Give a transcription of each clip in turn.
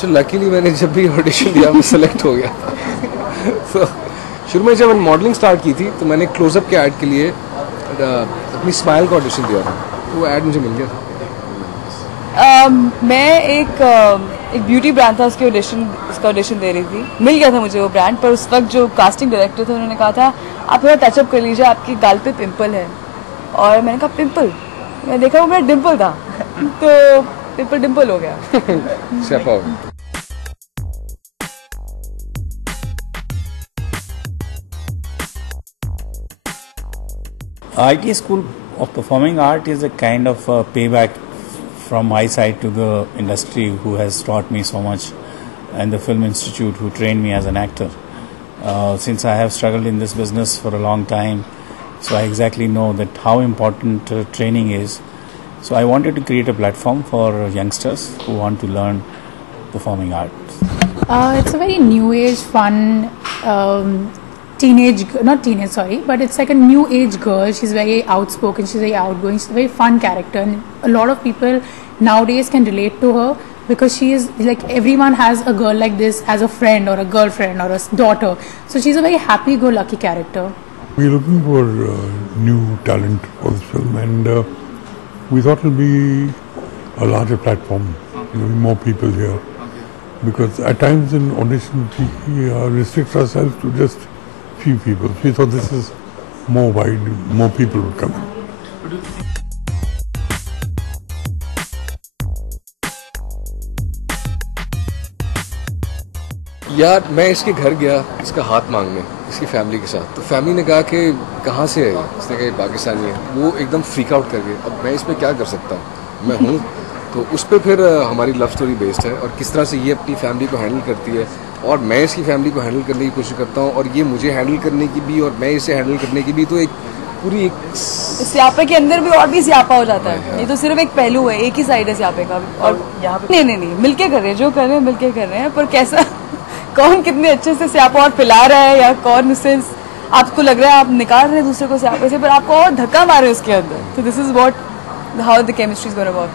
So luckily मैंने जब भी ऑडिशन दिया मैं सेलेक्ट हो गया। तो शुरू में जब मैंने मॉडलिंग स्टार्ट की थी तो मैंने क्लोजअप के ऐड के लिए अपनी स्माइल का ऑडिशन दिया था, तो वो ऐड मुझे मिल गया था। मैं एक ब्यूटी ब्रांड था, उसका ऑडिशन दे रही थी। मिल गया था मुझे वो ब्रांड, पर उस वक्त जो कास्टिंग डायरेक्टर थे उन्होंने कहा था आप थोड़ा टचअप कर लीजिए, आपकी गाल पे पिंपल है। और मैंने कहा पिंपल, मैं देखा वो मेरा डिम्पल था तो पिंपल डिम्पल हो गया। IT School of Performing Art is a kind of a payback from my side to the industry who has taught me so much, and the Film Institute who trained me as an actor. Since I have struggled in this business for a long time, so I exactly know that how important training is. So I wanted to create a platform for youngsters who want to learn performing art. It's a very new age, fun, but it's like a new age girl. She's very outspoken, she's very outgoing, she's a very fun character, and a lot of people nowadays can relate to her because she is like, everyone has a girl like this as a friend or a girlfriend or a daughter. So she's a very happy-go-lucky character. We're looking for new talent for this film, and we thought it'll be a larger platform, more people here. Because at times in auditions we restrict ourselves to just few people. We thought this is more wide, more people would come in. यार मैं इसके घर गया इसका हाथ मांगने, इसकी family के साथ, तो फैमिली ने कहा कि कहाँ से है ये? इसने कहा ये पाकिस्तानी है। वो एकदम फ्रीक आउट कर गए। अब मैं इसमें क्या कर सकता हूँ, मैं हूँ। तो उस पर फिर हमारी लव स्टोरी बेस्ड है और किस तरह से ये अपनी फैमिली को हैंडल करती है और मैं इसकी फैमिली को हैंडल करने की कोशिश करता हूँ और ये मुझे हैंडल करने की भी और मैं इसे हैंडल करने की भी। तो एक पूरी एक स्यापे के अंदर भी और भी स्यापा हो जाता है। ये तो सिर्फ एक पहलू है, एक ही साइड है स्यापे का। और यहाँ पे नहीं मिलके कर रहे हैं, जो कर रहे हैं मिलके कर रहे हैं। पर कैसा कौन कितने अच्छे से स्यापा और फैला रहा है या कौन उससे आपको लग रहा है आप निकाल रहे हैं दूसरे को स्यापे से, पर आपको और धक्का मारे उसके अंदर। तो this is what how the chemistry is gonna work.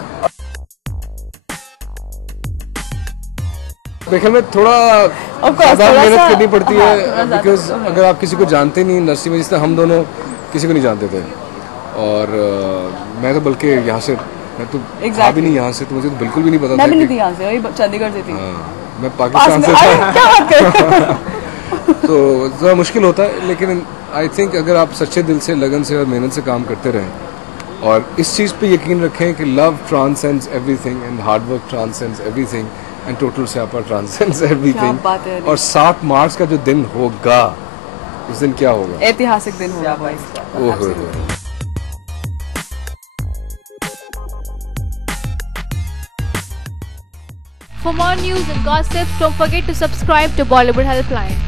देखने में थोड़ा मेहनत करनी पड़ती है, बिकॉज अगर आप किसी को जानते नहीं इंडस्ट्री में, जिस तरह हम दोनों किसी को नहीं जानते थे। और मैं तो बल्कि यहाँ से, मैं तो भी नहीं यहाँ से, तो मुझे तो बिल्कुल भी नहीं पता था। मैं भी नहीं थी यहाँ से, चंडीगढ़ से थी। मैं पाकिस्तान से था। तो ज़रा मुश्किल होता है, लेकिन आई थिंक अगर आप सच्चे दिल से, लगन से और मेहनत से काम करते रहें और इस चीज़ पे यकीन रखें कि love transcends everything and hard work transcends everything and total स्यापा ट्रांसेंड्स एवरीथिंग। और 7 मार्च का जो दिन होगा, उस दिन क्या होगा? ऐतिहासिक दिन होगा भाई। For more news and gossip, don't forget to subscribe to Bollywood Helpline.